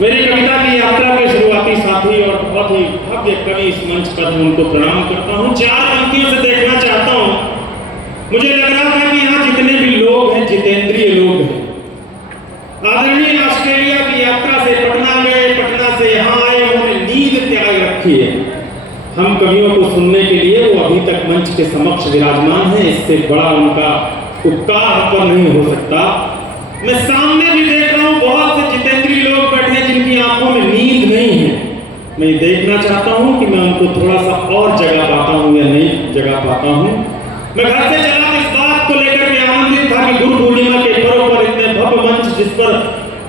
मेरी कविता की यात्रा के शुरुआती साथी और बहुत ही भव्य कवि इस मंच पर मैं उनको प्रणाम करता हूँ। 4 पंक्तियों से देखना चाहता हूँ। मुझे लग रहा था कि यहाँ जितने भी लोग हैं जितेंद्रिय लोग हैं। आदरणीय ऑस्ट्रेलिया की यात्रा से पटना गए, पटना से यहाँ आए, उन्होंने नींद त्याग रखी है हम कवियों को सुनने के लिए। वो अभी तक मंच के समक्ष विराजमान है, इससे बड़ा उनका उपकार पर नहीं हो सकता। मैं सामने भी देख रहा हूँ बहुत से जितेंद्रिय लोग बैठे हैं जिनकी आंखों में नींद नहीं है। मैं ये देखना चाहता हूँ कि मैं उनको थोड़ा सा और जगह पाता हूँ या नहीं जगह पाता हूँ। मैं घर से चला इस बात को लेकर के आनंदित था कि गुरु पूर्णिमा के पर्व पर इतने भव्य मंच जिस पर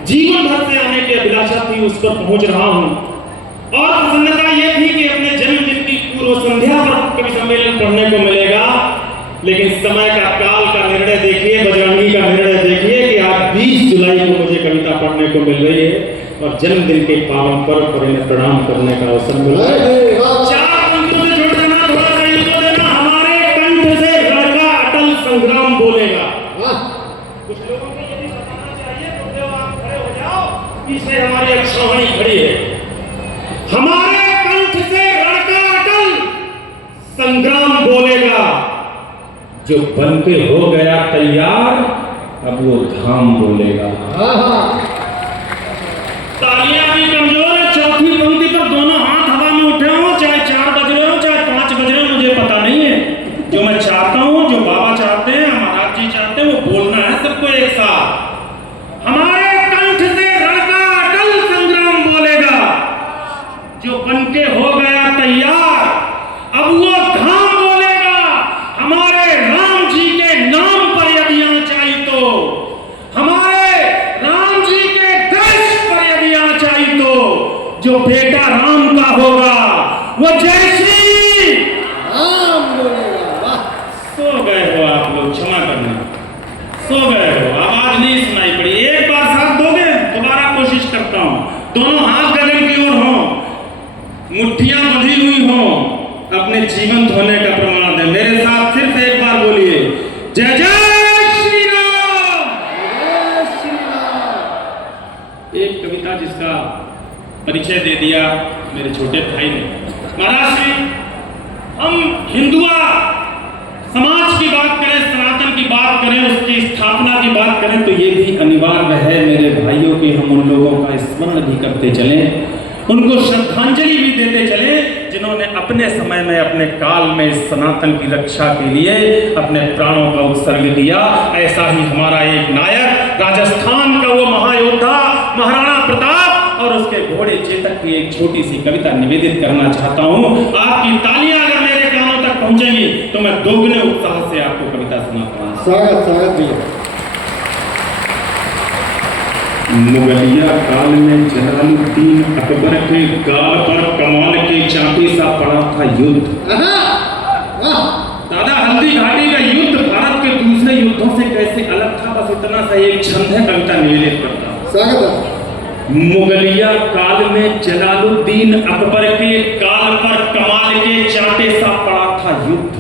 जीवन भर से आने की अभिलाषा थी उस पर पहुंच रहा हूँ। और प्रसन्नता ये थी कि अपने जन्मदिन की पूर्व संध्या पर कवि सम्मेलन पढ़ने को मिलेगा। लेकिन समय का काल का निर्णय देखिए, बजरंगी का निर्णय देखिए कि आज 20 जुलाई को मुझे कविता पढ़ने को मिल रही है और जन्मदिन के पावन पर्व पर इन्हें प्रणाम करने का अवसर मिला है। 4 पंक्तियों से जुड़ जाना, थोड़ा सा इनको देना। हमारे कंठ से लड़का अटल संग्राम बोलेगा। कुछ लोगों को ये भी बताना चाहिए, तो आप खड़े हो जाओ, पीछे हमारी अक्षौहिणी खड़ी है। हमारे कंठ से लड़का अटल संग्राम बोलेगा, जो बन के हो गया तैयार अब वो धाम बोलेगा। तालियां भी कमजोर है। चौथी पंक्ति पर दोनों हाथ हवा में उठे हो, चाहे 4 बज रहे हो चाहे 5 बज रहे हो, मुझे पता नहीं है। जो मैं चाहता हूं, जो बाबा चाहते हैं, महाराज जी चाहते हैं, वो बोलना है सबको एक साथ। हमारे कंठ से लड़का अटल संग्राम बोलेगा, जो बन के हो गया तैयार अब वो धाम बोलेगा। हमारे राम जी के नाम पर यदि आँच आई तो, हमारे राम जी के देश पर यदि आँच आई तो, जो बेटा राम का होगा वो जय श्री राम बोलेगा। सो गए हो आप लोग, क्षमा करना, सो गए हो, आवाज नहीं सुनाई पड़ी। एक बार साथ दोगे? दोबारा कोशिश करता हूं। दोनों हाथ गगन की ओर हो, मुट्ठियां बंधी हुई हो, अपने जीवंत होने का प्रमाण दें। मेरे साथ सिर्फ एक बार बोलिए, जय जय श्री राम। जय श्री राम। एक कविता जिसका परिचय दे दिया मेरे छोटे भाई ने। महाराज श्री, हम हिंदुआ समाज की बात करें, सनातन की बात करें, उसकी स्थापना की बात करें तो ये भी अनिवार्य है मेरे भाइयों कि हम उन लोगों का स्मरण भी करते चलें, उनको श्रद्धांजलि भी देते चले जिन्होंने अपने समय में, अपने काल में सनातन की रक्षा के लिए अपने प्राणों का उत्सर्ग दिया। ऐसा ही हमारा एक नायक, राजस्थान का वो महायोद्धा महाराणा प्रताप और उसके घोड़े चेतक की एक छोटी सी कविता निवेदित करना चाहता हूँ। आपकी तालियां अगर मेरे कानों तक पहुंचेंगी तो मैं दोगुने उत्साह से आपको कविता सुनाता हूँ। स्वागत भैया। मुगलिया काल में जलालुद्दीन अकबर के गाल पर कमाल के चांटे सा पड़ा था युद्ध। दादा, हल्दी घाटी का युद्ध भारत के दूसरे युद्धों से कैसे अलग था, बस इतना सा एक छंद है, कविता निवेदित करता हूं। स्वागत। मुगलिया काल में जलालुद्दीन अकबर के गाल पर कमाल के चांटे सा पड़ा था युद्ध।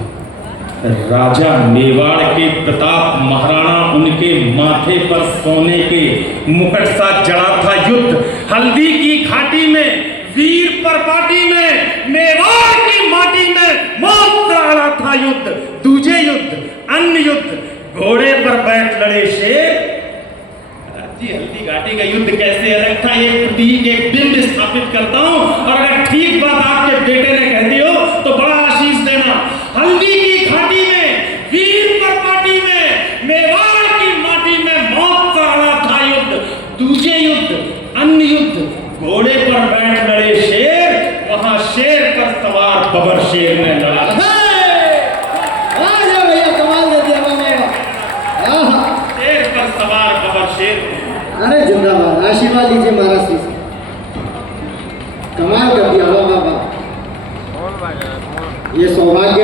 राजा मेवाड़ के प्रताप महाराणा उनके माथे पर सोने के मुकुट सा जड़ा था युद्ध। हल्दी की घाटी में वीर परपाटी में मेवाड़ की माटी में मौत से अड़ा था युद्ध। दूजे युद्ध, अन्य युद्ध, घोड़े पर बैठ लड़े शेर। जी, हल्दी घाटी का युद्ध कैसे अलग था, एक प्रतीक, एक बिंब स्थापित करता हूं और अगर ठीक बात आपके बेटे ने कह दी हो तो बड़ा आशीष देना। हल्दी की घाटी में वीर परपाटी में मेवाड़ की माटी में मौत से अड़ा था युद्ध। दूजे युद्ध, अन्य युद्ध, घोड़े पर बैठ लड़े शेर, वहां शेर पर सवार बबर शेर ने लड़ा। भैया कमाल दे दिया शेर पर सवार बबर शेर। अरे जिंदाबाद, आशीर्वाद लीजिए महाराज जी से। कमाल कर दिया बाबा। ये सौभाग्य